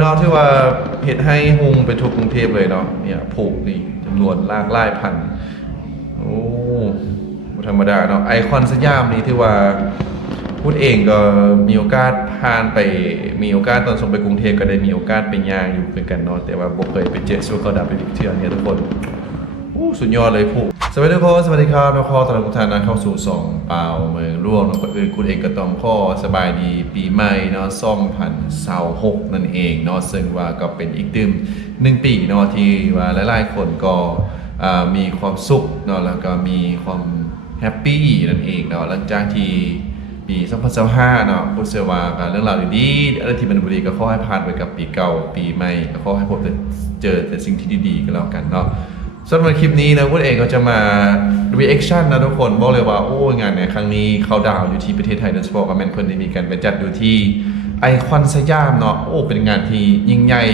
เนาะที่ว่าเห็ดให้ฮุงไปทั่วกรุงเทพเลยเนาะเนี่ยผูกนี่จำนวนหลากหลายพันโอ้ธรรมดาเนาะไอคอนสยามนี่ที่ว่าพูดเองก็มีโอกาสผ่านไปมีโอกาสตอนส่งไปกรุงเทพก็ได้มีโอกาสไปย่างอยู่เป็นกันเนาะแต่ว่าบ่เคยไปเจอสู้เขาดับไปอีกเทื่อเนี่ยทุกคนสุดยอดเลยผูกสวัสดีทุกคนสวัสดีครับแล้วขอต้อนรับทุกท่านเข้าสู่2เปล่าเมืองร่วงเนาะก่อนอื่นคุณเองก็ต้องขอสบายดีปีใหม่เนาะ2026นั่นเองเนาะซึ่งว่าก็เป็นอีก1 ปีเนาะที่ว่าหลายๆคนก็มีความสุขเนาะแล้วก็มีความแฮปปี้นั่นเองเนาะหลังจากที่ปี2025เนาะพูดเสียว่าเรื่องราวดีๆอะไรที่มันบุรีก็ขอให้ผ่านไปกับปีเก่าปีใหม่ก็ขอให้พบเจอแต่สิ่งที่ดีๆกันแล้วกันเนาะสำหรับคลิปนี้นะคุณเองก็จะมา reaction นะทุกคนบอกเลยว่าโอ้งานในครั้งนี้เขาดาวอยู่ที่ประเทศไทยโดยเฉพาะกับแมนเพิ่นได้มีการไปจัดอยู่ที่ไอคอนสยามเนาะโอ้เป็นงานที่ยิ่งใหญ่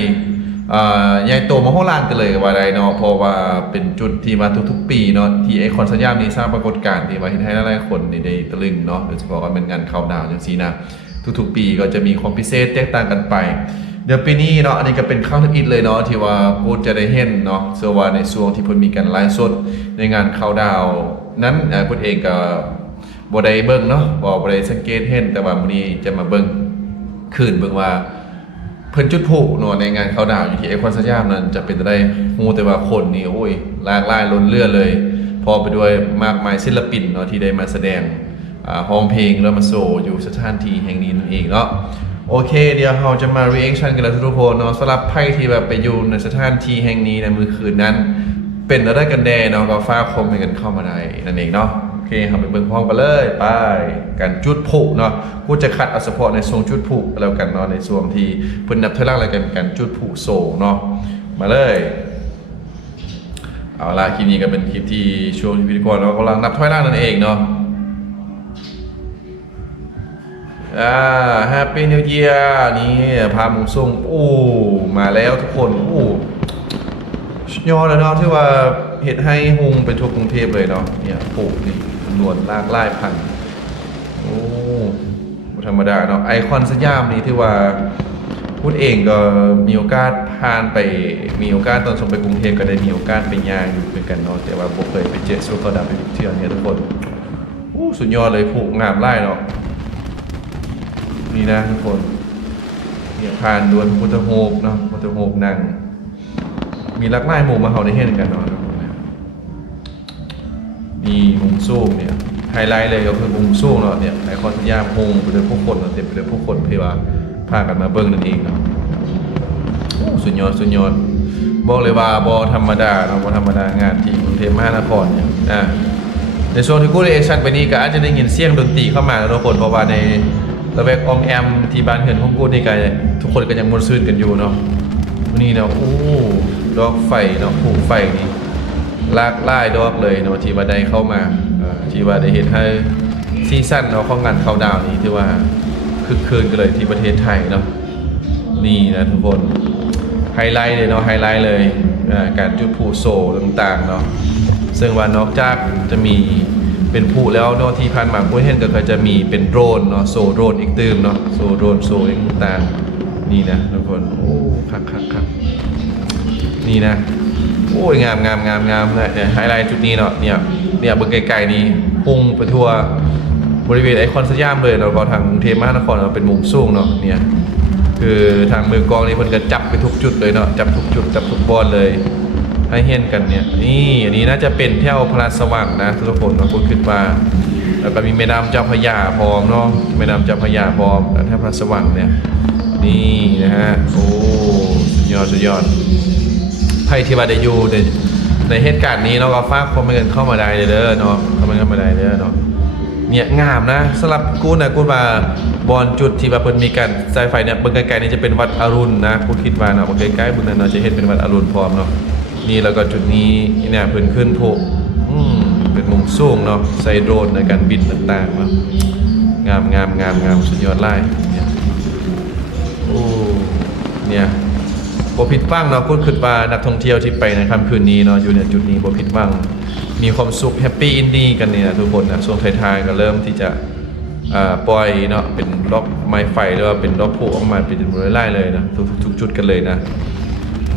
ใหญ่โตมโหฬารกันเลยว่าได้เนาะเพราะว่าเป็นจุดที่มาทุกๆปีเนาะที่ไอคอนสยามนี้สร้างปรากฏการณ์ที่ว่าเห็นให้หลายๆคนได้ตะลึงเนาะโดยเฉพาะกับเป็นงานเขาดาวจังซี่นะทุกๆปีก็จะมีความพิเศษแตกต่างกันไปเดี๋ยวปีนี้เนาะอันนี้ก็เป็นครั้งที่เลยเนาะที่ว่าพูดจะได้เห็นเนาะเชื่อว่าในช่วงที่เพิ่นมีการไลฟ์สดในงานเขาดาวนั้นพูดเองก็บ่ได้เบิ่งเนาะบ่ได้สังเกตเห็นแต่ว่ามื้อนี้จะมาเบิ่งคืนเบิ่งว่าเพิ่นจุดพลุเนาะในงานเขาดาวอยู่ที่ไอคอนสยามนั้นจะเป็นได้ฮู้แต่ว่าคนนี่โอ้ยหลากหลายล้นเลือเลยพอไปด้วยมากมายศิลปินเนาะที่ได้มาแสดงร้องเพลงแล้วมาโชว์อยู่สถานที่แห่งนี้นั่นเองเนาะโอเคเดี๋ยวเราจะมา reaction กันแล้วทุกคนเนาะสำหรับไพ่ที่แบบไปอยู่ในสถานที่แห่งนี้ในมื้อคืนนั้นเป็นอะไรกันแน่เนาะก็ฝากคอมเมนต์กันเข้ามาได้นั่นเองเนาะโอเคเราไปเบิ่งพร้อมกันเลยไปการจุดพลุเนาะกูจะคัดเอาเฉพาะในช่วงจุดพลุแล้วกันเนาะในช่วงที่เพิ่นนับถอยหลังอะไรกันการจุดพลุโศกเนาะมาเลยเอาล่ะคลิปนี้ก็เป็นคลิปที่ช่วงพิธีกรเรากำลังนับถอยหลังนั่นเองเนาะHappy New Year นี่พามุงส่งโอ้มาแล้วทุกคนโอ้ยอดเลยเนาะที่ว่าเห็ดให้ฮุงไปทั่วกรุงเทพเลยเนาะเนี่ยปลูกนี่จำนวนหลากหลายพันโอ้ธรรมดาเนาะไอคอนสยามนี่ที่ว่าพูดเองก็มีโอกาสผ่านไปมีโอกาสตอนส่งไปกรุงเทพก็ได้มีโอกาสไปย่างอยู่เป็นกันเนาะแต่ว่าบ่เคยไปเจอสู้เขาดับไปเที่ยวเนี่ยทุกคนโอ้สุดยอดเลยผูกงามไล่เนาะนี่นะทุกคนเนี่ยผ่านดวนพุทธโฮปเนาะพุทธโฮปนั่งมีลักไล่หมู่มาเขาได้เห็นกันเนาะทุกคนนะมีมุมสู้เนี่ยไฮไลท์เลยก็คือมุมสู้เนาะเนี่ยไอคอนสยามโฮงไปด้วยผู้คนเนาะเต็มไปด้วยผู้คนเพื่อว่าพากันมาเบิ้งนั่นเองเนาะสุดยอดสุดยอดบอกเลยว่าบอธรรมดาเนาะบอธรรมดางานที่กรุงเทพมหานครเนี่ยในช่วงที่กูรีแอคชั่นไปนี่ก็อาจจะได้ยินเสียงดนตรีเข้ามาแล้วทุกคนเพราะว่าในระแวกออมแอมที่บ้านเฮือนของกูนี่ก็ทุกคนก็ยังมวนซื่นกันอยู่เนาะวันนี้เนาะโอ้ดอกไฟเนาะผูกไฟนี่ลากไล่ดอกเลยเนาะที่ว่าได้เข้ามาที่ว่าได้เห็นให้ซีซั่นเนาะของงานเขาดาวนี้ที่ว่าคึกคืนกันเลยที่ประเทศไทยเนาะนี่นะทุกคนไฮไลท์เลยเนาะไฮไลท์เลยการจุดพลุโซต่างๆเนาะซึ่งว่านอกจากจะมีเป็นผู้แล้วเนาะที่ผ่านมาผู้เห็นก็จะมีเป็นโดรนเนาะโซโดรนอีกตื่มเนาะโซโดรนโซเองต่างนี่นะทุกคนโอ้คักนี่นะโอ้ยงามเลยเนี่ยไฮไลท์จุดนี้เนาะเนี่ยเบื้องไกลๆนี่พุ่งไปทั่วบริเวณไอคอนสยามเลยเราก็ทางกรุงเทพมหานครเราเป็นมุมสูงเนาะเนี่ยคือทางมือกองนี่เพิ่นก็จับไปทุกจุดเลยเนาะจับทุกจุดจับทุกบอลเลยให้เห็นกันเนี่ยนี่อันนี้น่าจะเป็นแถวพระสว่างนะทุกคนมาพูดขึ้นมาแล้วก็มีแม่น้ำเจ้าพระยาพร้อมเนาะแม่น้ำเจ้าพระยาพร้อมแล้วแถวพระสว่างเนี่ยนี่นะฮะโอ้สุดยอดไพ่ที่ว่าได้อยู่ในเหตุการณ์นี้เราก็ฝากความเงินเข้ามาได้เด้อเนาะเข้ามาได้เด้อเนาะเนี่ยงามนะสำหรับกูมาบอลจุดที่ว่าเพิ่นมีการสายไฟเนี่ยเบิ่งไกลๆนี่จะเป็นวัดอรุณนะกูคิดว่าเนาะใกล้ๆบุญนั้นเนาะจะเห็นเป็นวัดอรุณพร้อมเนาะนี่แล้วก็จุดนี้เนี่ยเพิ่นขึ้นพวกเป็นมุมสูงเนาะใส่โดรนในการบินต่างๆเนาะงามสุดยอดไล่เนี่ยโอ้เนี่ยบ่ผิดหวังเนาะพูดขึ้นว่านักท่องเที่ยวที่ไปในค่ำคืนนี้เนาะอยู่ในจุดนี้บ่ผิดหวังมีความสุขแฮปปี้อินดี้กันเนี่ยทุกคนนะช่วงท้ายๆก็เริ่มที่จะ ปล่อยเนาะเป็นดอกไม้ไฟหรือว่าเป็นดอกพุออกมาเป็นจำนวนไล่เลยนะทุกจุดกันเลยนะ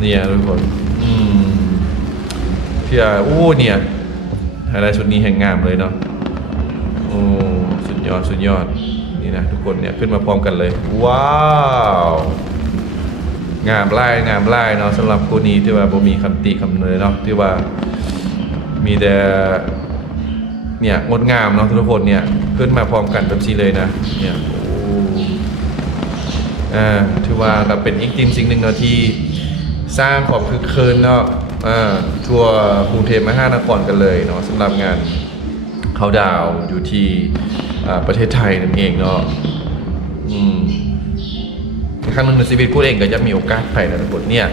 เนี่ยทุกคนที่เนี่ยอะไรชุดนี้แห่งงามเลยเนาะโอ้สุดยอดนี่นะทุกคนเนี่ยขึ้นมาพร้อมกันเลยว้าวงามไล่เนาะสำหรับคู่นี้ที่ว่าบ่มีคำติคำเนยเนาะที่ว่ามีแต่เนี่ยงดงามเนาะทุกคนเนี่ยขึ้นมาพร้อมกันแบบนี้เลยนะเนี่ยถือว่าก็เป็นอีกสิ่งหนึ่งเนาะที่สร้างความคึกคืนเนาะทั่วกรุงเทพมหานครกันเลยเนาะสำหรับงานเขาดาวอยู่ที่ประเทศไทยนั่นเองเนาะครั้งหนึ่งในชีวิตกูเองก็จะมีโอกาสไปนะทุกคนเนี่ย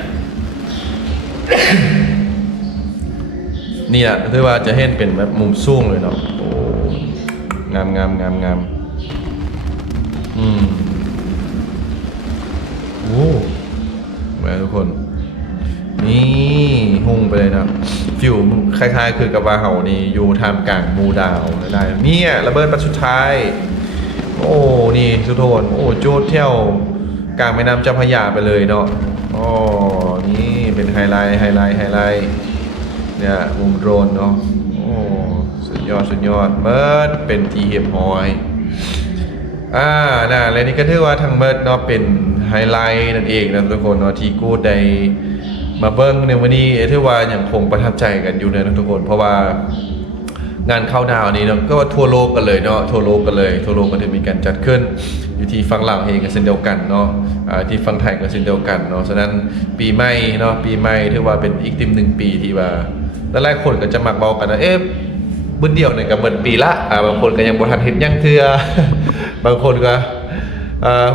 เนี่ยถือว่าจะเห็นเป็นแบบมุมสูงเลยเนาะโอ้งามโอ้มาทุกคนนี่หุ่งไปเลยนะฟิวคล้ายๆคือกับว่าเฮานี่อยู่ท่ามกลางหมู่ดาวได้เนี่ยระเบิดปัดสุดท้ายโอ้นี่สุดโทนโอ้โจดเที่ยวกลางแม่น้ำเจ้าพระยาไปเลยเนาะอ๋อนี่เป็นไฮไลท์เนี่ยมุมโดรนเนาะโอ้สุดยอดเบิร์ดเป็นทีเหียบหอยและนี่ก็ถือว่าทั้งเบิร์ดเนาะเป็นไฮไลท์นั่นเองนะทุกคนเนาะที่กูได้มาเบิ้งในวันนี้ถือว่ายังคงประทับใจกันอยู่นะทุกคนเพราะว่างานเข้าดาวนี้เนาะก็ว่าทั่วโลกกันเลยเนาะทั่วโลกก็จะมีการจัดขึ้นอยู่ที่ฝั่งลาวเองก็เช่นเดียวกันเนาะที่ฝั่งไทยก็เช่นเดียวกันเนาะฉะนั้นปีใหม่เนาะปีใหม่ถือว่าเป็นอีก1 ปีที่ว่าหลายคนก็จะมักเบากันนะบึ้นเดียวเนี่ยก็เบิดปีละบางคนก็ยังบ่ทันเห็นยังเทื่อบางคนก็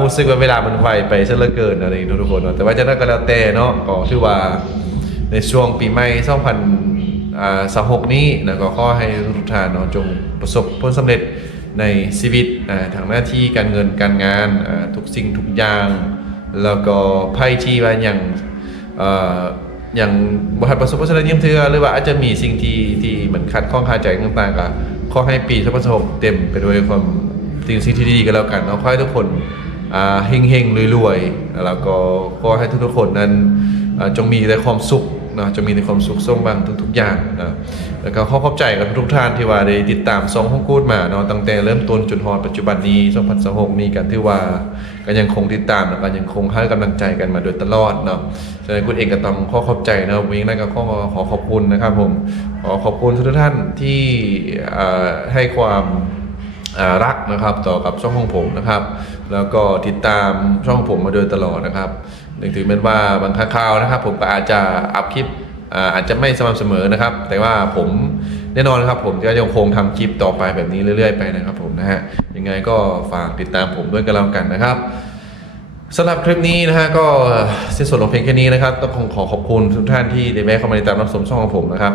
รู้สึกว่าเวลามันไวไปซะเหลือเกินอะไรอย่างนี้ทุกคนเนาะแต่ว่าจะนั้นก็แล้วแต่เนาะก็ถือว่าในช่วงปีใหม่2026นี้นะก็ขอให้ทุกท่านเนาะจงประสบผลสำเร็จในชีวิตทางหน้าที่การเงินการงานทุกสิ่งทุกอย่างแล้วก็ไพ่ที่ว่าอย่างบ่ทันประสบผลสำเร็จยิ่งเทื่อหรือว่าอาจจะมีสิ่งที่เหมือนขัดข้องคาใจต่างๆก็ขอให้ปี2026เต็มไปด้วยความสิ่งที่ดีกันแล้วกันเนาะขอให้ทุกคนเฮงๆรวยๆแล้วก็ขอให้ทุกๆคนนั้นจงมีแต่ความสุขนะจะมีแต่ความสุขสมหวังทุกๆอย่างนะแล้วก็ขอบใจกับทุกท่านที่ว่าได้ติดตามซองฮ่องกูดมาเนาะตั้งแต่เริ่มต้นจนฮอดปัจจุบันนี้2026นี้กันที่ว่าก็ยังคงติดตามแล้วก็ยังคงให้กำลังใจกันมาโดยตลอดเนาะฉะนั้นคุณเองก็ต้องขอบใจนะวิ่งแล้วก็ขอขอบคุณนะครับผมขอบคุณทุกท่านที่ให้ความรักนะครับต่อกับช่องของผมนะครับแล้วก็ติดตามช่องผมมาโดยตลอดนะครับถึงแม้ว่าบางคราวนะครับผมก็อาจจะอัพคลิปอาจจะไม่สม่ำเสมอนะครับแต่ว่าผมแน่นอนครับผมจะยังคงทำคลิปต่อไปแบบนี้เรื่อยๆไปนะครับผมนะฮะยังไงก็ฝากติดตามผมด้วยกันแล้วกันนะครับสำหรับคลิปนี้นะฮะก็สิ้นสุดลงเพียงแค่นี้นะครับต้องขอขอบคุณทุกท่านที่ได้แวะเข้ามาติดตามรับชมช่องของผมนะครับ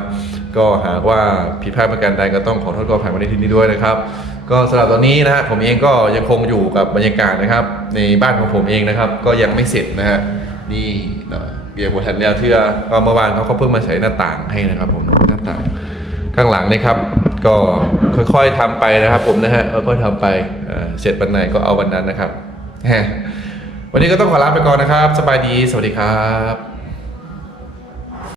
ก็หากว่าผิดพลาดประการใดก็ต้องขอโทษขออภัยมาในที่นี้ด้วยนะครับก็สำหรับตอนนี้นะฮะผมเองก็ยังคงอยู่กับบรรยากาศนะครับในบ้านของผมเองนะครับก็ยังไม่เสร็จนะฮะนี่เบียร์หัวทันแล้วเทื่อก็เมื่อวานเขาก็เพิ่งมาใส่หน้าต่างให้นะครับผมหน้าต่างข้างหลังนะครับก็ค่อยๆทำไปนะครับผมนะฮะค่อยๆทำไปเสร็จวันไหนก็เอาวันนั้นนะครับวันนี้ก็ต้องขอลาไปก่อนนะครับสบายดีสวัสดีครับ